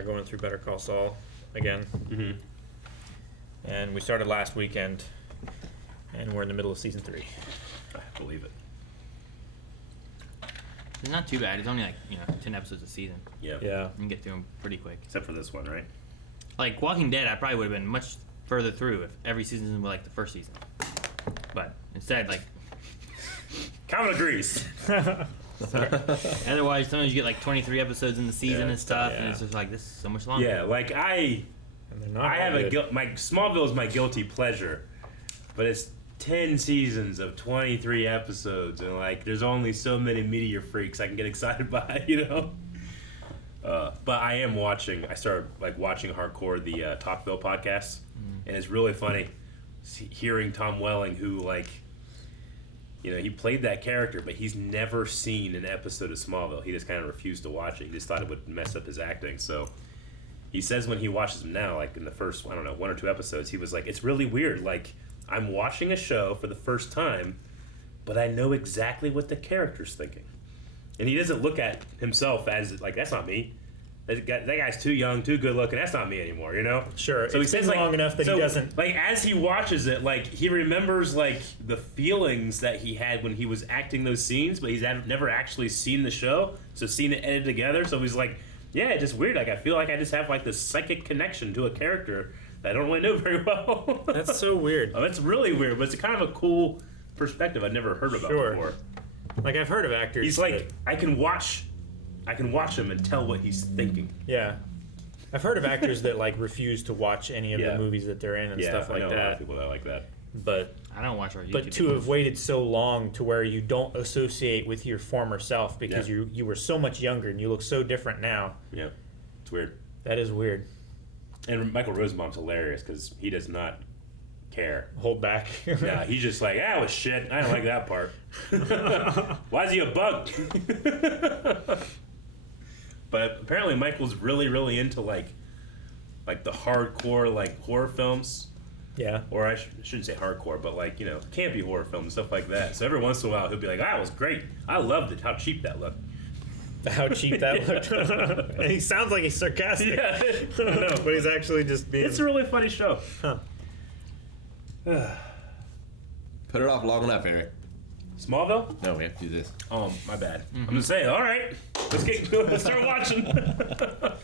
are going through Better Call Saul again. Mm-hmm. And we started last weekend, and we're in the middle of season 3. I believe it. It's not too bad. It's only 10 episodes a season. Yeah. Yeah. You can get through them pretty quick. Except for this one, right? Like Walking Dead, I probably would have been much further through if every season was like the first season. But instead, like... Calvin agrees. Otherwise, sometimes you get like 23 episodes in the season and stuff, yeah. and it's just like, this is so much longer. Yeah, like I have my Smallville is my guilty pleasure, but it's 10 seasons of 23 episodes, and like there's only so many meteor freaks I can get excited by, you know. But I am watching. I started like watching hardcore the Talkville podcast, and it's really funny hearing Tom Welling, who like, you know, he played that character, but he's never seen an episode of Smallville. He just kind of refused to watch it. He just thought it would mess up his acting. So he says when he watches them now, like in the first, I don't know, 1 or 2 episodes, he was like, it's really weird. Like, I'm watching a show for the first time, but I know exactly what the character's thinking. And he doesn't look at himself as, like, that's not me. That guy's too young, too good looking. That's not me anymore, you know? Sure. So it's been long enough that he doesn't... Like, as he watches it, like, he remembers, like, the feelings that he had when he was acting those scenes, but he's never actually seen the show, so seen it edited together. So he's like, yeah, it's just weird. Like, I feel like I just have, like, this psychic connection to a character that I don't really know very well. That's so weird. Oh, it's really weird, but it's kind of a cool perspective I'd never heard about before. Like, I've heard of actors... He's like, I can watch him and tell what he's thinking. Yeah. I've heard of actors that like refuse to watch any of the movies that they're in and stuff like I know that. a lot of people that like that. But I don't watch our YouTube. But to have waited so long to where you don't associate with your former self because you were so much younger and you look so different now. Yeah, it's weird. That is weird. And Michael Rosenbaum's hilarious because he does not care. Hold back. Yeah, he's just like, that was shit. I don't like that part. Why is he a bug? But apparently Michael's really, really into like the hardcore like horror films. Yeah. Or I shouldn't say hardcore, but like, you know, campy horror films and stuff like that. So every once in a while he'll be like, that was great. I loved it. How cheap that looked. How cheap that looked. And he sounds like he's sarcastic. Yeah. No, but he's actually just being... It's a really funny show. Huh. Put it off long enough, Eric. Smallville? No, we have to do this. Oh, my bad. I'm just saying, all right. Let's start watching.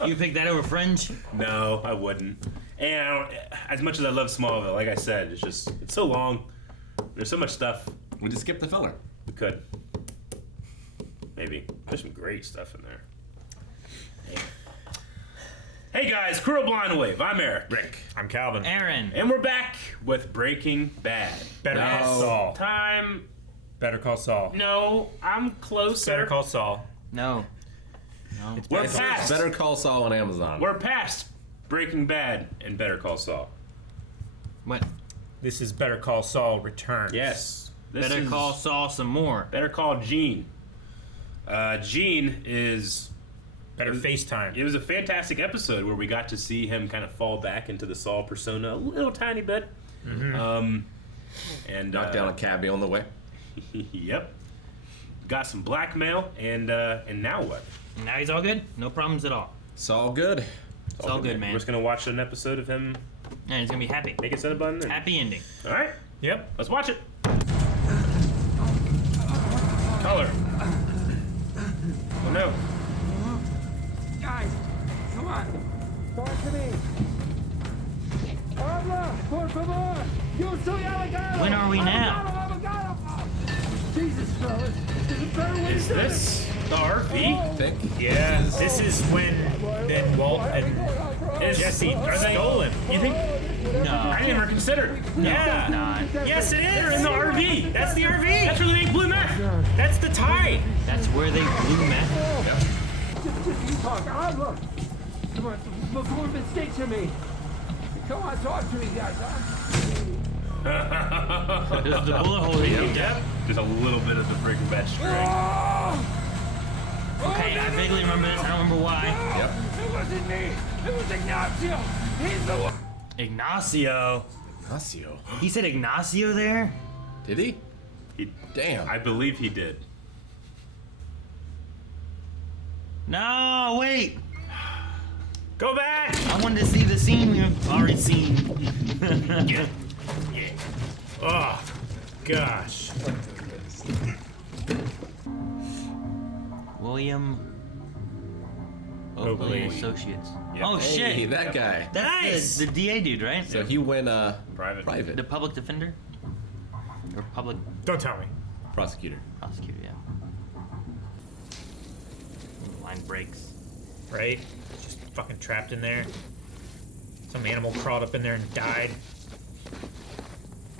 You pick that over Fringe? No, I wouldn't. And as much as I love Smallville, like I said, it's so long. There's so much stuff. We just skip the filler. We could. Maybe. There's some great stuff in there. Hey guys, Crew of Blind Wave. I'm Eric. Rick. I'm Calvin. Aaron. And we're back with Breaking Bad. Better Call Saul. Time. Better Call Saul. No, I'm closer. Better Call Saul. No. We're past. Better Call Saul on Amazon. We're past Breaking Bad and Better Call Saul. What? This is Better Call Saul Returns. Yes. Better Call Saul some more. Better Call Gene. Gene is... Better FaceTime. It was a fantastic episode where we got to see him kind of fall back into the Saul persona a little tiny bit. Mm-hmm. And knocked down a cabbie on the way. Yep. Got some blackmail, and now what? Now he's all good? No problems at all. It's all good. It's all good, man. We're just going to watch an episode of him And he's going to be happy. make it set a button. And... Happy ending. All right. Yep. Let's watch it. Color. Oh, no. Guys, come on. Talk to me. Habla, por favor. Yo soy Allegado. When are we now? Jesus, fellas. There's a better way Is to do this the RV? I think. Yeah. This is when then Walt and Jesse are stolen. You think? No. I didn't ever consider. Yeah. Not. Yes, it They're in is. the RV. That's the RV. That's where they make blue meth. That's the tie. That's where they blew meth. Just you talk. Habla. Come on, before mistakes to me. Come on, talk to me, guys. This is the bullet hole he picked up. Just a little bit of the Breaking Bad string. Okay, I vaguely remember this. I don't remember why. Yep. It wasn't me. It was Ignacio. He's the one. Ignacio. Ignacio. He said Ignacio there? Did he? He, Damn. I believe he did. No, wait. Go back! I wanted to see the scene you've already seen. Oh, gosh. William Oakley and Associates. Yep. Oh Hey, shit! that guy. That's Nice. the DA dude, right? So he went Private. The public defender? Or public Don't tell me. prosecutor. prosecutor, yeah. Line breaks. Right? Just fucking trapped in there. Some animal crawled up in there and died.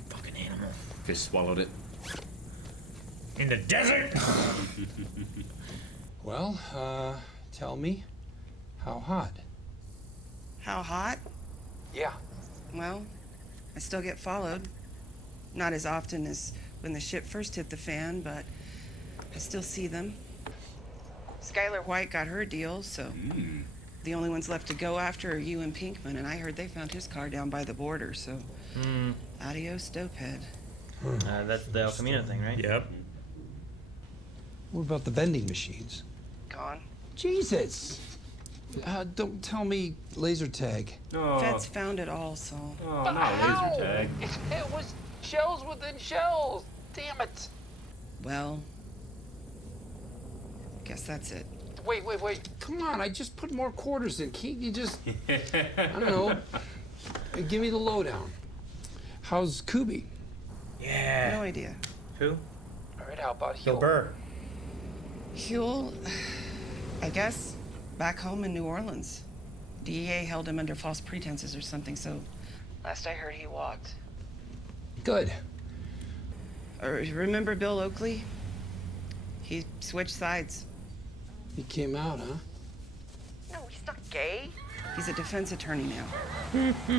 Fucking animal. Fish swallowed it. In the desert! Well, tell me, how hot? How hot? Yeah. Well, I still get followed. Not as often as when the ship first hit the fan, but I still see them. Skyler White got her deal, so the only ones left to go after are you and Pinkman, and I heard they found his car down by the border, so adios, dopehead. That's the El Camino thing, right? Yep. What about the vending machines? Gone. Jesus! Don't tell me laser tag. Oh, Feds found it all, Saul. oh, not laser tag. It was shells within shells. Damn it. Well, guess that's it. Wait. Come on, I just put more quarters in. Can't you just, I don't know, give me the lowdown. How's Kubi? Yeah. No idea. Who? All right, how about Bill Burr. Huel, I guess, back home in New Orleans. DEA held him under false pretenses or something, so last I heard he walked. Good. Remember Bill Oakley? He switched sides. He came out, huh? No, he's not gay. He's a defense attorney now.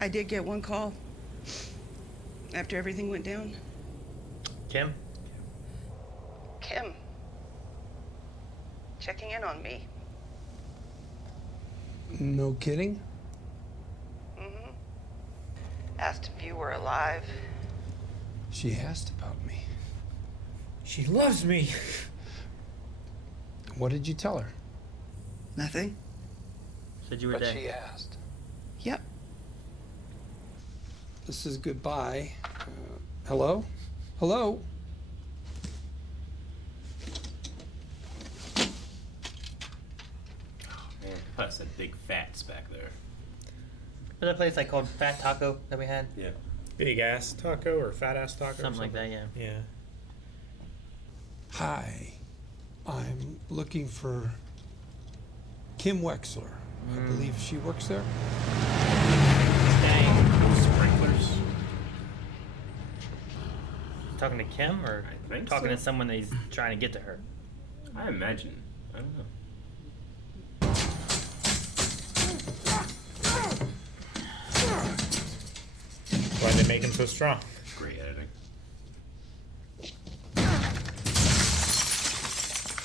I did get one call after everything went down. Kim? Kim. Checking in on me. No kidding? Mm-hmm. Asked if you were alive. She asked about me. She loves me. What did you tell her? Nothing? Said you were dead. She asked. Yep. This is goodbye. Hello? Hello? Man, plus that big fats back there. What's that place like called Fat Taco that we had? Yeah. Big ass taco or fat ass taco? Something like that, yeah. Yeah. Hi. I'm looking for Kim Wexler. I believe she works there. Dang. Sprinklers. Talking to Kim or I think talking so. to someone that he's trying to get to her? I imagine. I don't know. Why'd they make him so strong? Great editing.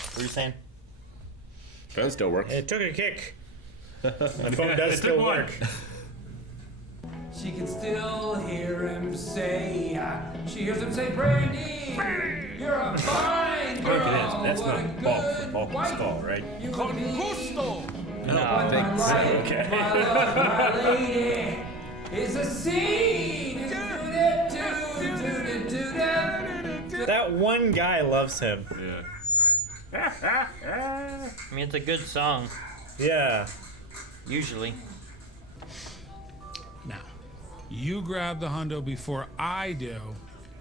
What were you saying? Phone still works. It took a kick. My phone does still work. She can still hear him say, she hears him say, Brandy, you're a fine girl. Look at this. That's what not a Bulk good from Bulk and wife Skull, right? You con gusto. No, My life, Okay. my love, my lady, is a scene. That one guy loves him. Yeah. I mean, it's a good song, Yeah. usually. Now, you grab the hundo before I do,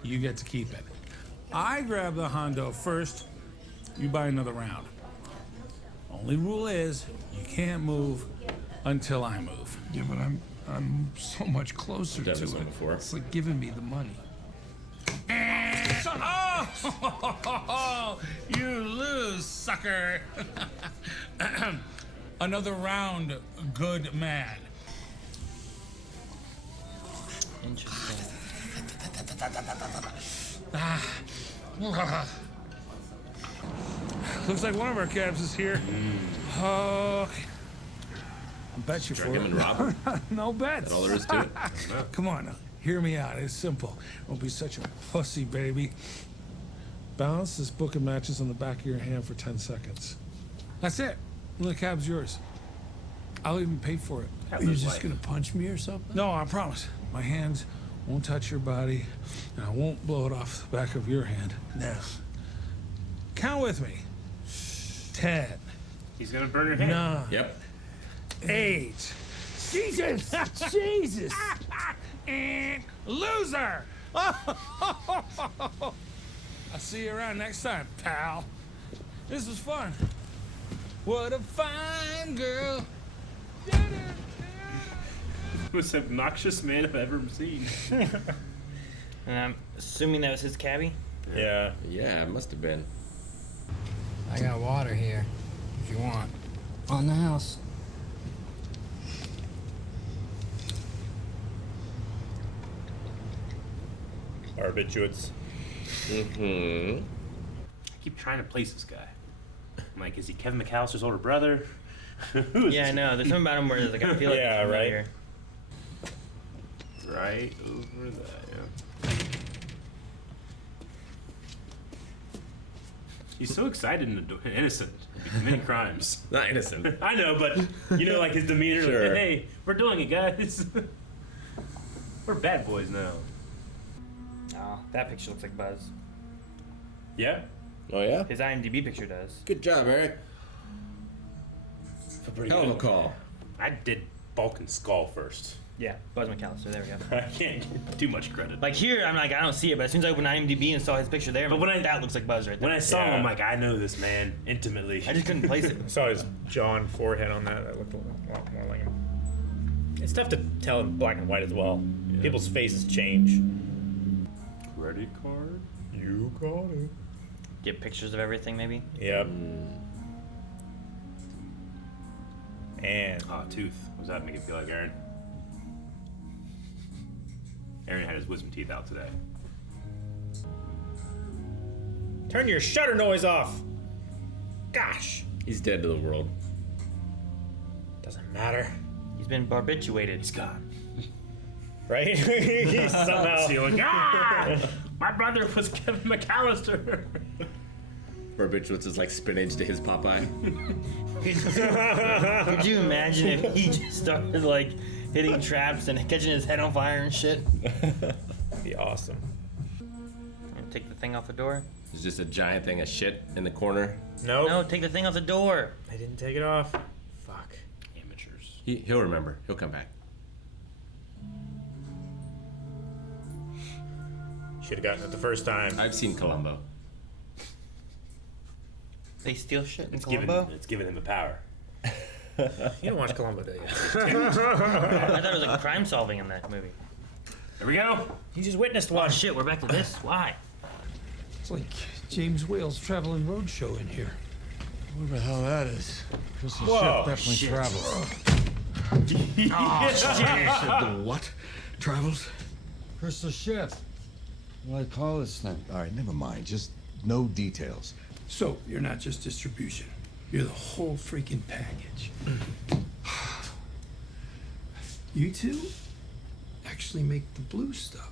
you get to keep it. I grab the hundo first, you buy another round. Only rule is, you can't move until I move. Yeah, but I'm so much closer Done to this one it. before. It's like giving me the money. Oh, you lose, sucker. Another round, good man. Interesting. Looks like one of our cabs is here. Okay. I bet you Drug for him and rob him. no bets. That's all there is to it. Come on now, hear me out. It's simple. Don't be such a pussy, baby. Balance this book of matches on the back of your hand for 10 seconds. That's it. Well, the cab's yours. I'll even pay for it. You're just gonna punch me or something? No, I promise. My hands won't touch your body, and I won't blow it off the back of your hand. Now, count with me. 10. He's gonna burn your hand. 9. Yep. 8. Jesus! Jesus! And loser! I'll see you around next time, pal. This was fun. What a fine girl. Most obnoxious man I've ever seen. And I'm assuming that was his cabbie. Yeah. Yeah, it must have been. I got water here, if you want. On the house. Barbiturates. Mm-hmm. I keep trying to place this guy. I'm like, is he Kevin McAllister's older brother? Who is Yeah, I this? know. There's something about him where like I feel like Yeah, he's right. familiar. Right over that, yeah. He's so excited and innocent. He's committing crimes. Not innocent. I know, but you know, like his demeanor, Sure. like, hey, we're doing it, guys. We're bad boys now. Oh, that picture looks like Buzz. Yeah? Oh, yeah? His IMDb picture does. Good job, Eric. Feel pretty Hell of a good. call. I did Bulk and Skull first. Yeah, Buzz McAllister. There we go. I can't give too much credit. Like here, I'm like I don't see it, but as soon as I opened IMDb and saw his picture there, But when that looks like Buzz right there. when I saw him, Yeah. I'm like, I know this man intimately. I just couldn't place it. I saw his jaw and forehead on that. That looked a lot more like him. It's tough to tell in black and white as well. People's faces change. Credit card? You got it. Get pictures of everything, maybe. Yep. And Oh, tooth. What does that make it feel like, Aaron? Aaron had his wisdom teeth out today. turn your shutter noise off. Gosh. He's dead to the world. Doesn't matter. He's been barbiturated. He's gone. Right? He's somehow. Ceiling. Ah! My brother was Kevin McAllister. Barbiturates is like spinach to his Popeye. Could you imagine if he just started like hitting traps and catching his head on fire and shit? That'd be awesome. And take the thing off the door? There's just a giant thing of shit in the corner. Nope. No, take the thing off the door. I didn't take it off. Fuck. Amateurs. He'll remember. He'll come back. Should have gotten it the first time. I've seen Columbo. They steal shit in It's Columbo? giving him the power. You don't watch Columbo, do you? I thought it was like crime solving in that movie. There we go. You just witnessed Oh one. shit, we're back to this? Why? It's like James Whale's traveling roadshow in here. Whatever the hell that is. Crystal Whoa, ship definitely shit. travels. The what? Travels? Crystal ship. What do I call this thing? All right, never mind. Just no details. So, you're not just distribution. You're the whole freaking package. You two actually make the blue stuff.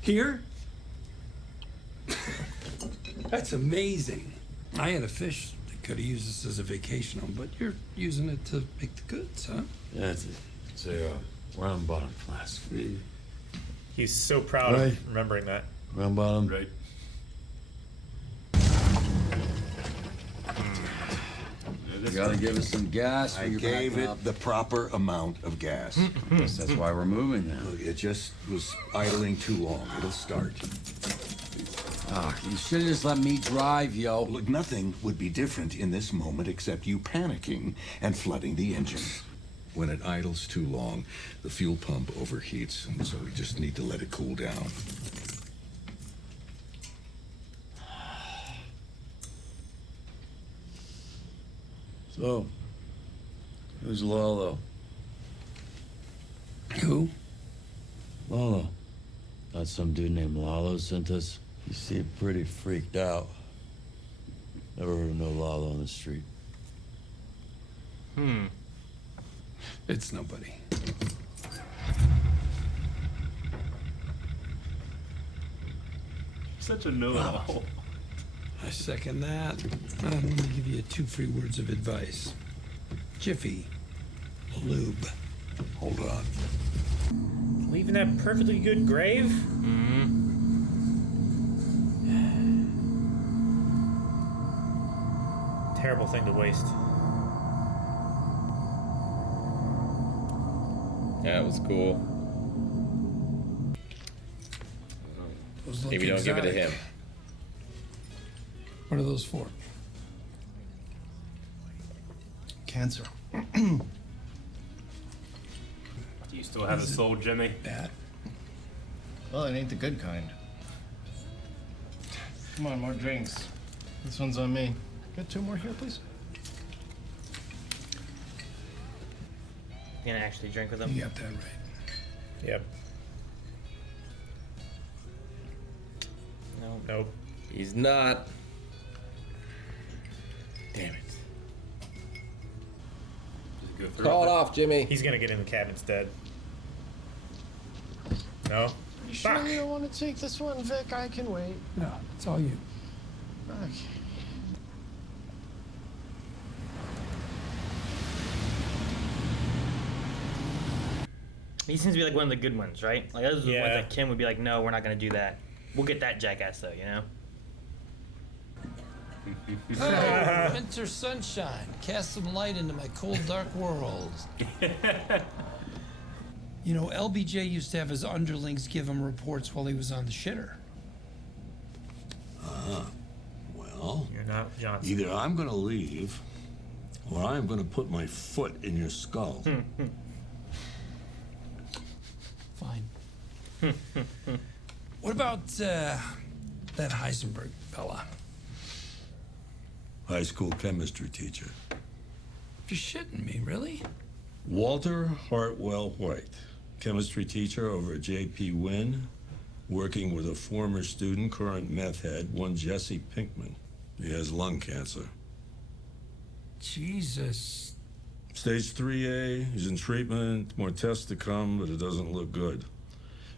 Here? That's amazing. I had a fish that could have used this as a vacation home, but you're using it to make the goods, huh? Yeah, it's a round bottom flask. He's so proud Right. of remembering that. Round bottom. Right. You gotta give us some gas. I gave it the proper amount of gas. Guess that's why we're moving now. Look, it just was idling too long. It'll start. Ah, you should have just let me drive, yo. Look, nothing would be different in this moment except you panicking and flooding the engine. When it idles too long, the fuel pump overheats, and so we just need to let it cool down. So, who's Lalo? Who? Lalo. Thought some dude named Lalo sent us. You seem pretty freaked out. Never heard of no Lalo on the street. It's nobody. Such a know-it-all. I second that. Let me give you 2 free words of advice. Jiffy. Lube. Hold on. Leaving that perfectly good grave? Terrible thing to waste. Yeah, it was cool. Maybe don't give it to him. What are those for? Cancer. Do you still have a soul, Jimmy? Bad. Well, it ain't the good kind. Come on, more drinks. This one's on me. Get 2 more here, please. You gonna actually drink with them? You got that right. Yep. No. Nope. He's not. Damn it. Call it off, Jimmy. He's gonna get in the cab instead. No? You sure Fuck. you don't want to take this one, Vic? I can wait. No, it's all you. Okay. He seems to be like one of the good ones, right? Like those are the ones Yeah. that Kim would be like, no, we're not gonna do that. We'll get that jackass though, you know? Oh, winter sunshine. Cast some light into my cold, dark world. You know, LBJ used to have his underlings give him reports while he was on the shitter. Well, You're not Johnson. either I'm gonna leave, or I'm gonna put my foot in your skull. Fine. What about that Heisenberg fella? High school chemistry teacher. You're shitting me, really? Walter Hartwell White, chemistry teacher over at J.P. Wynn, working with a former student, current meth head, one Jesse Pinkman. He has lung cancer. Jesus. Stage 3A, he's in treatment, more tests to come, but it doesn't look good.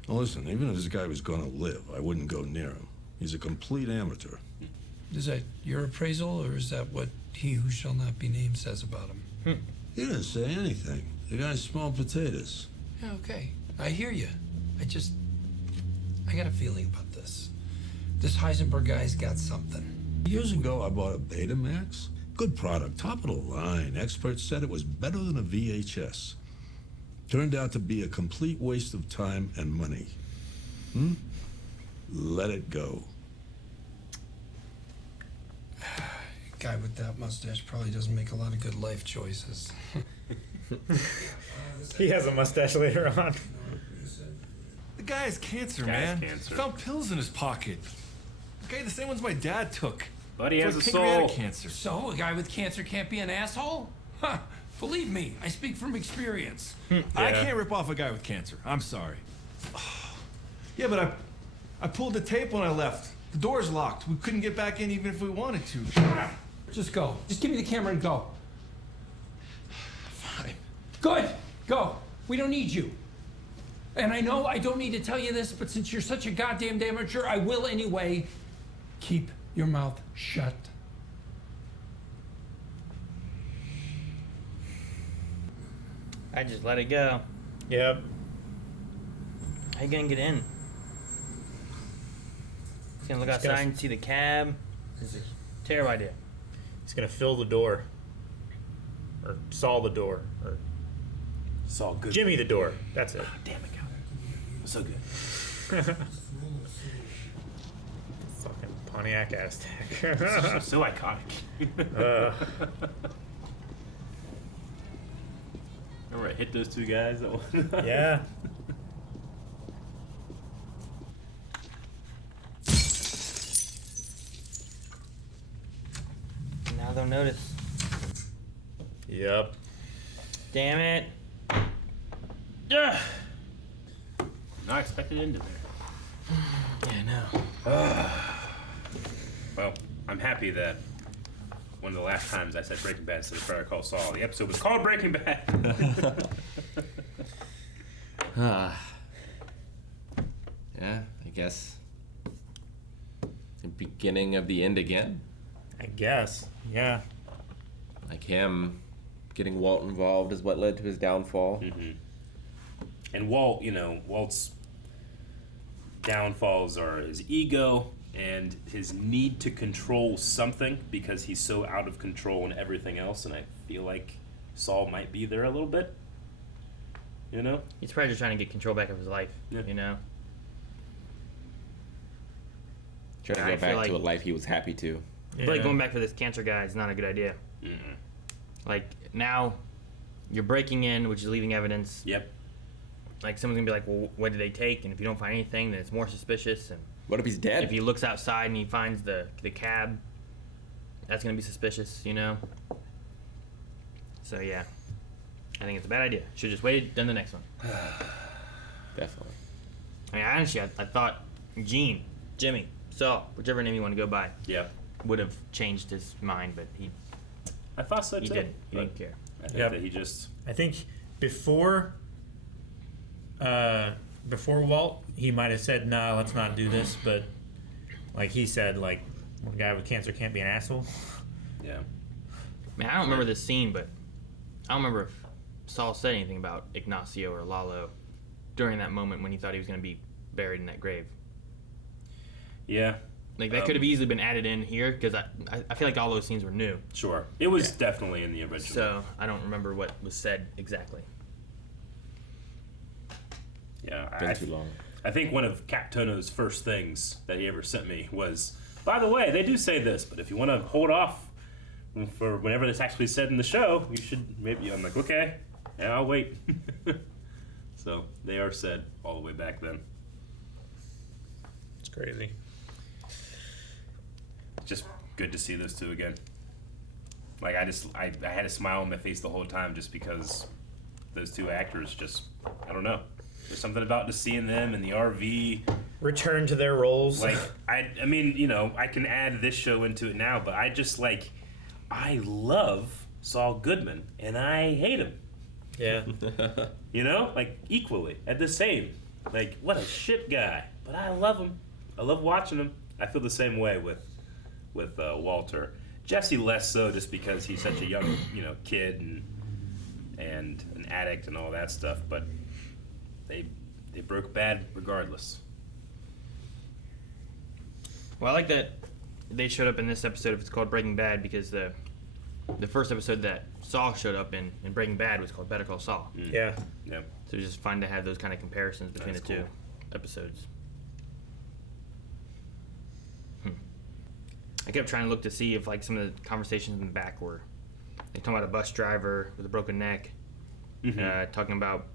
Now listen, even if this guy was gonna live, I wouldn't go near him. He's a complete amateur. Is that your appraisal, or is that what he who shall not be named says about him? He didn't say anything. The guy's small potatoes. Yeah, okay. I hear you. I got a feeling about this. This Heisenberg guy's got something. Years ago, I bought a Betamax. Good product, top of the line. Experts said it was better than a VHS. Turned out to be a complete waste of time and money. Let it go. Guy with that mustache probably doesn't make a lot of good life choices. He has a mustache later on. The guy has cancer, Guy has man. cancer. He found pills in his pocket. Okay, the same ones my dad took. But he For has a pancreatic soul. cancer. So, a guy with cancer can't be an asshole? Huh. Believe me, I speak from experience. I can't rip off a guy with cancer. I'm sorry. Yeah, but I pulled the tape when I left. The door's locked. We couldn't get back in even if we wanted to. Just go. Just give me the camera and go. Fine. Good. Go. We don't need you. And I know I don't need to tell you this, but since you're such a goddamn amateur, I will anyway. Keep your mouth shut. I just let it go. Yep. How you gonna get in? He's gonna look Just outside gotta- and see the cab. This is a terrible idea. He's gonna fill the door. Or Saul the door. Or Saul good. Jimmy the door. That's it. Damn it, Calvin. So good. Fucking Pontiac Aztec. So iconic. Remember I hit those 2 guys? Yeah. Now they'll notice. Yep. Damn it. Ugh. Not expected into there. Yeah, no. Well, I'm happy that one of the last times I said Breaking Bad instead of Better Call Saul, the episode was called Breaking Bad. Yeah, I guess. beginning of the end again? I guess. Yeah. Like him getting Walt involved is what led to his downfall. Mm-hmm. And Walt, Walt's downfalls are his ego and his need to control something because he's so out of control in everything else. And I feel like Saul might be there a little bit. He's probably just trying to get control back of his life. Yeah. Trying to go back to a life he was happy to. I feel like going back for this cancer guy is not a good idea. Mm-mm. Like, now you're breaking in, which is leaving evidence. Yep. Like, someone's gonna be like, well, what did they take? And if you don't find anything, then it's more suspicious. And what if he's dead? If he looks outside and he finds the cab, that's gonna be suspicious, So yeah, I think it's a bad idea. Should just waited, done the next one. Definitely. I mean, honestly, I thought Gene, Jimmy, Saul, whichever name you want to go by, would have changed his mind, but I thought so too. He didn't. He didn't care. I think that he just. I think before Walt, he might have said, "Nah, let's not do this." But like he said, like one guy with cancer can't be an asshole. Yeah. Man, I don't remember this scene, but I don't remember if Saul said anything about Ignacio or Lalo during that moment when he thought he was going to be buried in that grave. Yeah. Like, that could have easily been added in here, because I feel like all those scenes were new. Sure. It was definitely in the original. So, I don't remember what was said exactly. Yeah. Been too long. I think one of Captono's first things that he ever sent me was, by the way, they do say this, but if you want to hold off for whenever it's actually said in the show, you should maybe. I'm like, okay, yeah, I'll wait. So, they are said all the way back then. It's crazy. Just good to see those two again. Like I had a smile on my face the whole time just because those two actors just, I don't know. There's something about just seeing them in the RV. Return to their roles. Like, I mean, I can add this show into it now, but I just I love Saul Goodman and I hate him. Yeah. Equally, at the same. Like, what a shit guy. But I love him. I love watching him. I feel the same way with Walter. Jesse less so, just because he's such a young, kid and an addict and all that stuff. But they broke bad regardless. Well, I like that they showed up in this episode. If it's called Breaking Bad, because the first episode that Saul showed up in Breaking Bad was called Better Call Saul. Yeah. Yeah. So it's just fun to have those kind of comparisons between the two episodes. I kept trying to look to see if some of the conversations in the back were talking about a bus driver with a broken neck, talking about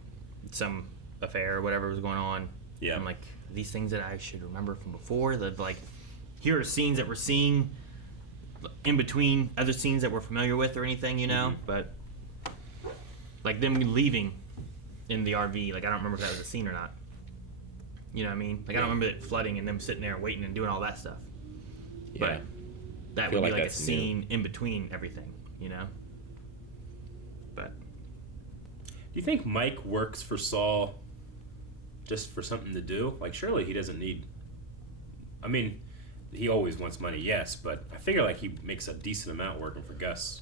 some affair or whatever was going on. Yeah. I'm like, these things that I should remember from before. That here are scenes that we're seeing in between other scenes that we're familiar with or anything, But them leaving in the RV, I don't remember if that was a scene or not. You know what I mean? I don't remember it flooding and them sitting there waiting and doing all that stuff. Yeah. But that would be a scene in between everything, But Do you think Mike works for Saul just for something to do? Surely he doesn't need. I mean, he always wants money, yes, but I figure he makes a decent amount working for Gus.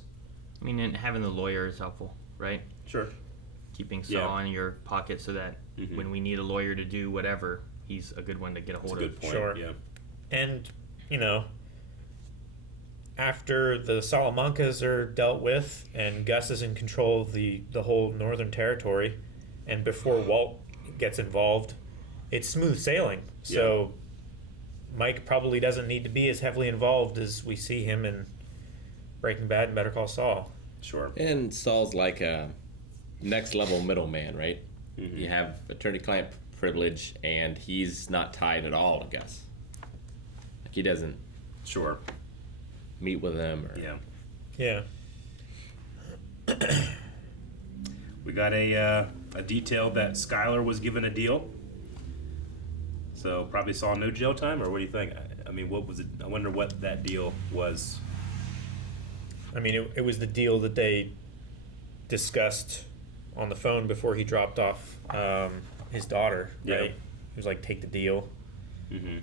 I mean, and having the lawyer is helpful, right? Sure. Keeping Saul in your pocket so that when we need a lawyer to do whatever, he's a good one to get a hold of. That's a good point. Sure. Yeah. And, after the Salamancas are dealt with and Gus is in control of the whole Northern Territory, and before Walt gets involved, it's smooth sailing. So Mike probably doesn't need to be as heavily involved as we see him in Breaking Bad and Better Call Saul. Sure. And Saul's like a next level middleman, right? Mm-hmm. You have attorney-client privilege, and he's not tied at all to Gus. He doesn't. Sure. Meet with them. Or... Yeah. We got a detail that Skyler was given a deal. So probably saw no jail time, or what do you think? I mean, what was it? I wonder what that deal was. I mean, it was the deal that they discussed on the phone before he dropped off his daughter, right? He was like, take the deal. Mm-hmm.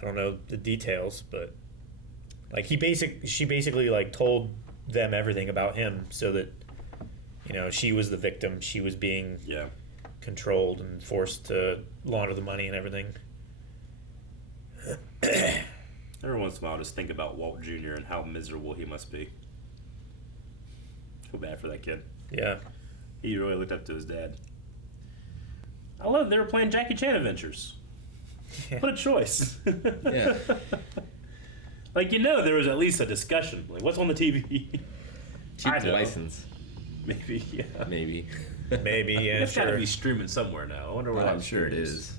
I don't know the details, but like she basically like told them everything about him so that, you know, she was the victim. She was being controlled and forced to launder the money and everything. Every once in a while, just think about Walt Jr. and how miserable he must be. Feel bad for that kid. Yeah. He really looked up to his dad. I love they were playing Jackie Chan Adventures. Yeah. What a choice. Yeah. Like, you know, there was at least a discussion. Like, what's on the TV? Cheap license. Maybe, yeah. Maybe. Maybe, yeah. It's got to be streaming somewhere now. I wonder where I'm sure it is.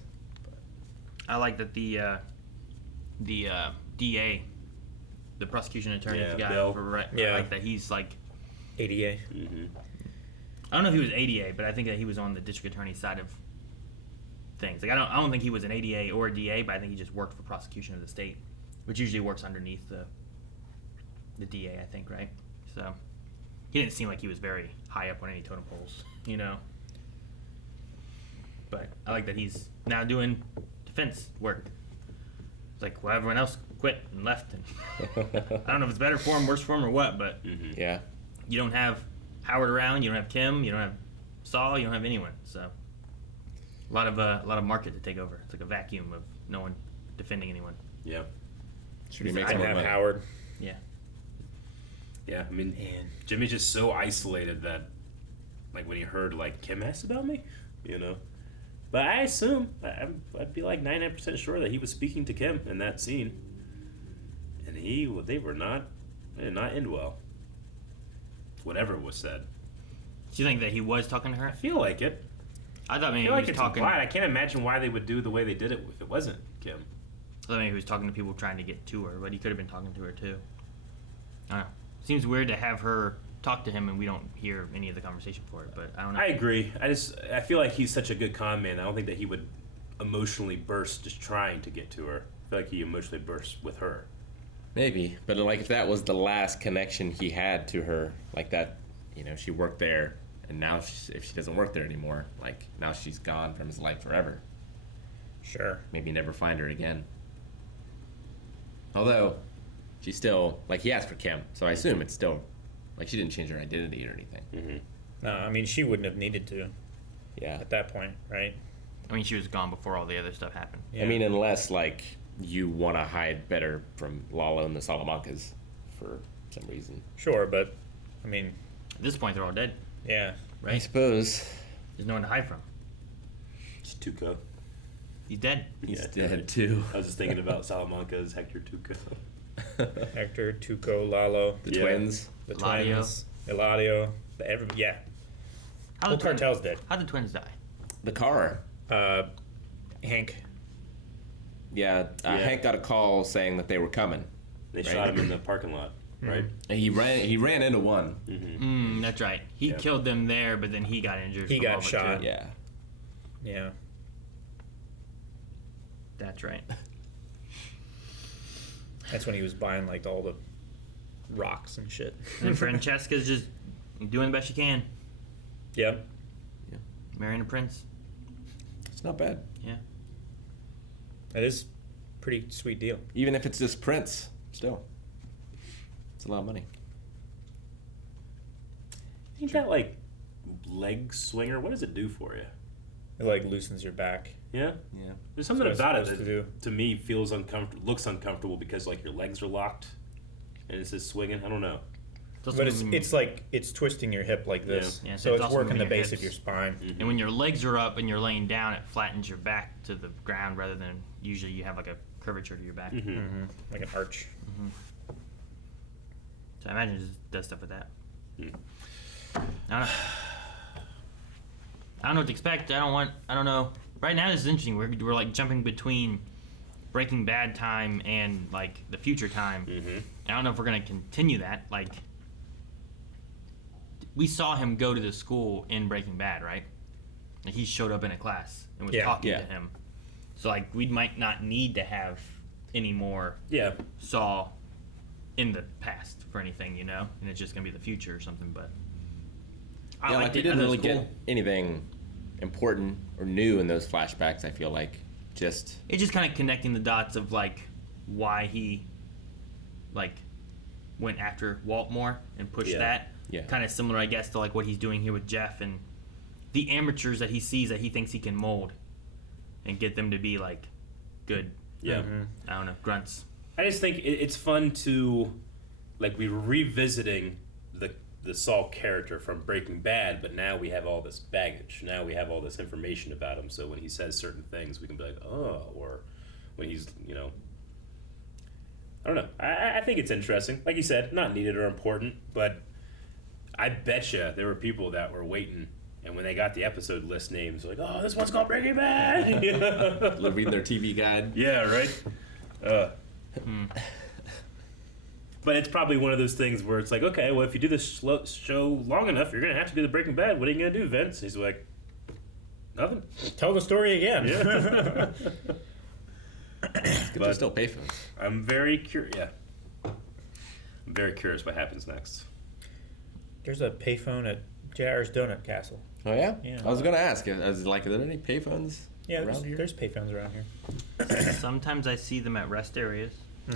I like that the DA, the prosecution attorney, the guy Bill. I like that he's like ADA. Mm-hmm. I don't know if he was ADA, but I think that he was on the district attorney's side of things. Like I don't think he was an ADA or a DA, but I think he just worked for prosecution of the state, which usually works underneath the DA, I think, right? So he didn't seem like he was very high up on any totem poles, you know. But I like that he's now doing defense work. It's like, well, everyone else quit and left, and I don't know if it's better for him, worse for him, or what. But yeah, you don't have Howard around, you don't have Kim, you don't have Saul, you don't have anyone. So a lot of market to take over. It's like a vacuum of no one defending anyone. Yeah. Should he make him have Howard? Yeah. Yeah, I mean, Jimmy's just so isolated that, like, when he heard, like, Kim asked about me, you know. But I assume, I'd be like 99% sure that he was speaking to Kim in that scene. And they did not end well. Whatever was said. Do you think that he was talking to her? I feel like it. I thought maybe he was talking. Implied. I can't imagine why they would do the way they did it if it wasn't Kim. I thought maybe he was talking to people trying to get to her, but he could have been talking to her too. I don't know. Seems weird to have her talk to him and we don't hear any of the conversation for it, but I don't know. I agree. I feel like he's such a good con man. I don't think that he would emotionally burst just trying to get to her. I feel like he emotionally bursts with her. Maybe, but like if that was the last connection he had to her, like that, you know, she worked there, and now if she doesn't work there anymore, like now she's gone from his life forever. Sure. Maybe never find her again. Although, she's still, like, he asked for Kim, so I assume it's still, like, she didn't change her identity or anything. Mm-hmm. No, I mean, she wouldn't have needed to. Yeah. At that point, right? I mean, she was gone before all the other stuff happened. Yeah. I mean, unless, like, you want to hide better from Lalo and the Salamancas for some reason. Sure, but, I mean... At this point, they're all dead. Yeah. Right? I suppose. There's no one to hide from. It's Tuco. He's dead. He's dead, too. I was just thinking about Salamanca's Hector Tuco. Hector, Tuco, Lalo. The twins. The twins. Eladio. Yeah. Whole cartel's dead. How'd the twins die? The car. Hank. Yeah, Hank got a call saying that they were coming. They shot him in the parking lot, right? And he ran into one. Mm-hmm. That's right. He killed them there, but then he got injured. He got shot. Too. Yeah. Yeah. That's right. That's when he was buying like all the rocks and shit. And Francesca's just doing the best she can. Yep. Yeah. Marrying a prince. It's not bad. Yeah. That is a pretty sweet deal. Even if it's this prince, still. It's a lot of money. Ain't that like leg swinger? What does it do for you? It like loosens your back. Yeah? Yeah. There's something about it that to, to me feels uncomfortable, looks uncomfortable because like your legs are locked and it says swinging. I don't know. But it's like it's twisting your hip like this. Yeah, so it's also working the your base hips. of your spine. Mm-hmm. And when your legs are up and you're laying down, it flattens your back to the ground rather than usually you have like a curvature to your back. Mm-hmm. Mm-hmm. Like an arch. Mm-hmm. So I imagine it just does stuff with that. Mm. I don't know what to expect. I don't know. Right now this is interesting. We're like jumping between Breaking Bad time and like the future time. Mm-hmm. I don't know if we're gonna continue that. Like, we saw him go to the school in Breaking Bad, right? Like he showed up in a class and was talking to him. So like we might not need to have any more Saul in the past for anything, you know? And it's just gonna be the future or something. But I like they didn't really get anything important or new in those flashbacks. I feel like just it's just kind of connecting the dots of like why he like went after Walt more and pushed that. Yeah. Kind of similar, I guess, to like what he's doing here with Jeff and the amateurs that he sees that he thinks he can mold and get them to be like good. Yeah. I don't know, grunts. I just think it's fun to, like, we're revisiting the Saul character from Breaking Bad, but now we have all this baggage. Now we have all this information about him. So when he says certain things, we can be like, oh, or when he's, you know, I don't know. I think it's interesting. Like you said, not needed or important, but I betcha there were people that were waiting, and when they got the episode list names, like, oh, this one's called Breaking Bad. reading their TV guide. Yeah, right? But it's probably one of those things where it's like, okay, well, if you do this show long enough, you're going to have to do the Breaking Bad. What are you going to do, Vince? He's like, nothing. Tell the story again. Yeah. But still payphones. I'm very curious. Yeah. I'm very curious what happens next. There's a payphone at JR's Donut Castle. Oh, yeah? Yeah. I was going to ask. I was like, are there any payphones Yeah, around here? there's payphones around here. Sometimes I see them at rest areas.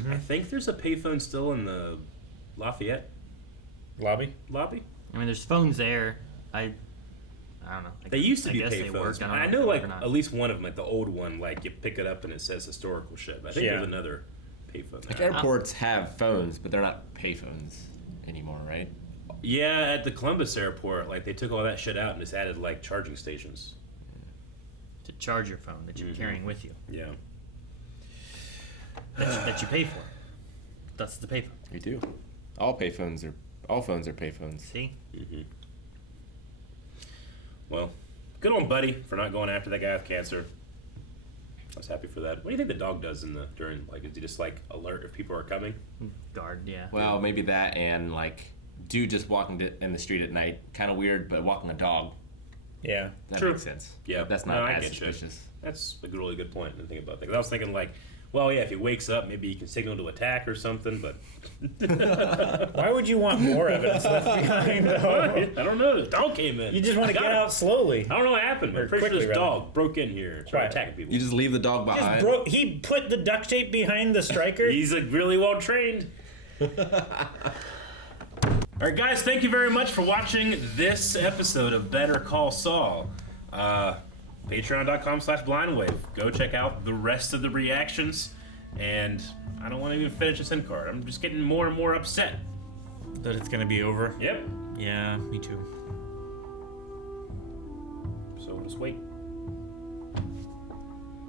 I think there's a payphone still in the Lafayette Lobby? lobby. I mean, there's phones there. I don't know. They used to I be guess they payphones. work. I know, like, at least one of them, like the old one, like you pick it up and it says historical shit. But I think Yeah. there's another payphone. Like now. airports have phones, but they're not payphones anymore, right? Yeah, at the Columbus airport, like they took all that shit out and just added like charging stations. To charge your phone that you're carrying with you. Yeah. That you pay for. That's the payphone. We do. All phones are payphones. See? Well, good on Buddy for not going after that guy with cancer. I was happy for that. What do you think the dog does during like, is he just like alert if people are coming? Guard, yeah. Well, maybe that and like dude just walking in the street at night, kind of weird, but walking a dog. Yeah. That True. makes sense. Yeah, That's no, not I as get you. suspicious. That's a really good point to think about that. 'Cause I was thinking like, well, yeah, if he wakes up, maybe he can signal to attack or something. But Why would you want more evidence left behind, though? I don't know. The dog came in. You just want to get out slowly. I don't know what happened. Or I'm pretty sure quickly, this rather. dog broke in here and started attacking people. You just leave the dog behind. He put the duct tape behind the striker. He's like really well trained. All right, guys, thank you very much for watching this episode of Better Call Saul. Patreon.com/blindwave. Go check out the rest of the reactions. And I don't want to even finish this end card. I'm just getting more and more upset. That it's going to be over? Yep. Yeah, me too. So just wait.